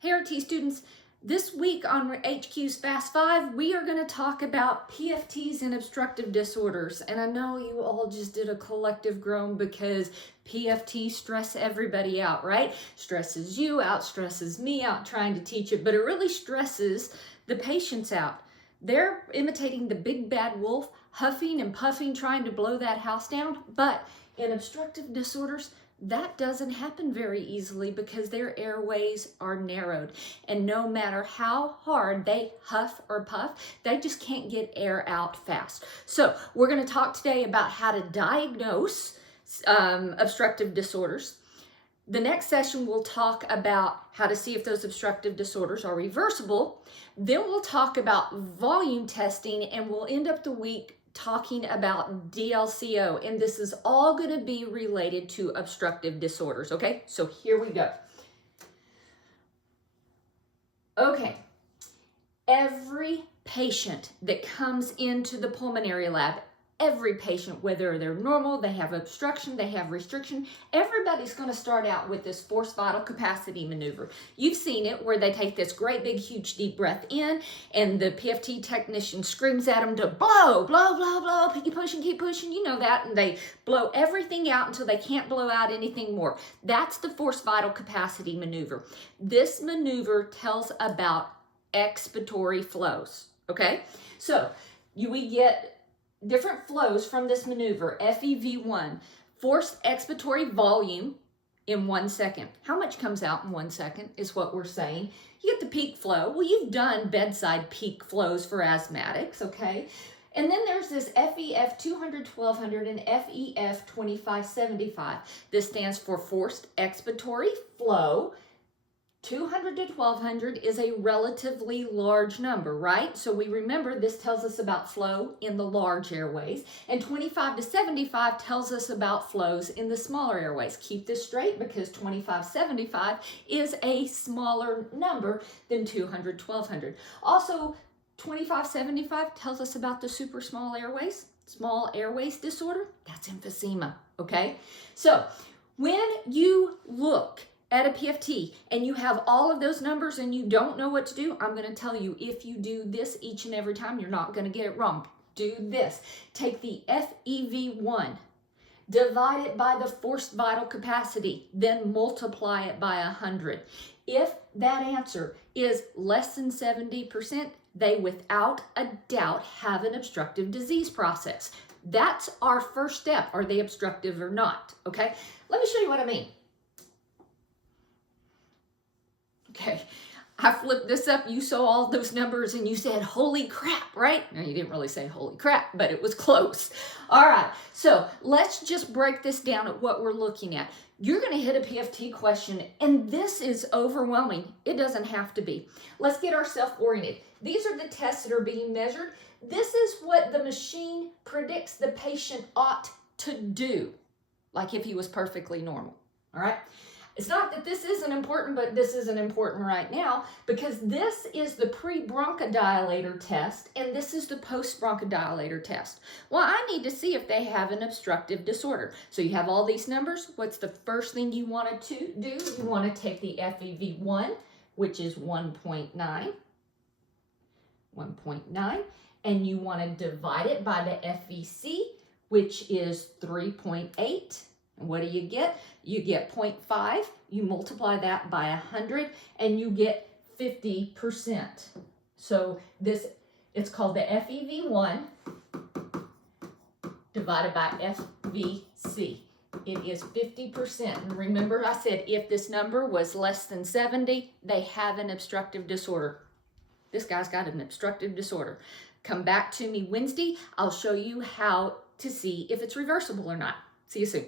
Hey RT students, this week on HQ's Fast 5, we are going to talk about PFTs and obstructive disorders. And I know you all just did a collective groan because PFT stress everybody out, right? Stresses you out, stresses me out trying to teach it, but it really stresses the patients out. They're imitating the big bad wolf, huffing and puffing, trying to blow that house down. But in obstructive disorders, that doesn't happen very easily because their airways are narrowed. And no matter how hard they huff or puff, they just can't get air out fast. So we're going to talk today about how to diagnose obstructive disorders. The next session, we'll talk about how to see if those obstructive disorders are reversible. Then we'll talk about volume testing, and we'll end up the week talking about DLCO, and this is all going to be related to obstructive disorders, okay? So here we go. Okay, every patient that comes into the pulmonary lab, every patient, whether they're normal, they have obstruction, they have restriction, everybody's going to start out with this forced vital capacity maneuver. You've seen it where they take this great big huge deep breath in and the PFT technician screams at them to blow, blow, blow, blow, keep pushing, you know that, and they blow everything out until they can't blow out anything more. That's the forced vital capacity maneuver. This maneuver tells about expiratory flows, okay? So we get different flows from this maneuver. FEV₁, forced expiratory volume in 1 second. How much comes out in 1 second is what we're saying. You get the peak flow. Well, you've done bedside peak flows for asthmatics, okay? And then there's this FEF₂₀₀, 1200 and FEF₂₅75. This stands for forced expiratory flow. 200 to 1200 is a relatively large number, right? So we remember this tells us about flow in the large airways, and 25 to 75 tells us about flows in the smaller airways. Keep this straight because 2575 is a smaller number than 200, 1200. Also, 2575 tells us about the super small airways disorder. That's emphysema, okay? So when you look at a PFT and you have all of those numbers and you don't know what to do, I'm going to tell you, if you do this each and every time, you're not going to get it wrong. Do this. Take the FEV₁, divide it by the forced vital capacity, then multiply it by 100. If that answer is less than 70%, they without a doubt have an obstructive disease process. That's our first step. Are they obstructive or not? Okay, let me show you what I mean. Okay, I flipped this up. You saw all those numbers and you said, holy crap, right? No, you didn't really say holy crap, but it was close. All right, so let's just break this down at what we're looking at. You're going to hit a PFT question, and this is overwhelming. It doesn't have to be. Let's get ourselves oriented. These are the tests that are being measured. This is what the machine predicts the patient ought to do, like if he was perfectly normal, all right? It's not that this isn't important, but this isn't important right now because this is the pre-bronchodilator test and this is the post-bronchodilator test. Well, I need to see if they have an obstructive disorder. So you have all these numbers. What's the first thing you want to do? You want to take the FEV₁, which is 1.9, and you want to divide it by the FVC, which is 3.8. And what do you get? You get 0.5, you multiply that by 100, and you get 50%. So it's called the FEV₁ divided by FVC. It is 50%. And remember I said if this number was less than 70, they have an obstructive disorder. This guy's got an obstructive disorder. Come back to me Wednesday. I'll show you how to see if it's reversible or not. See you soon.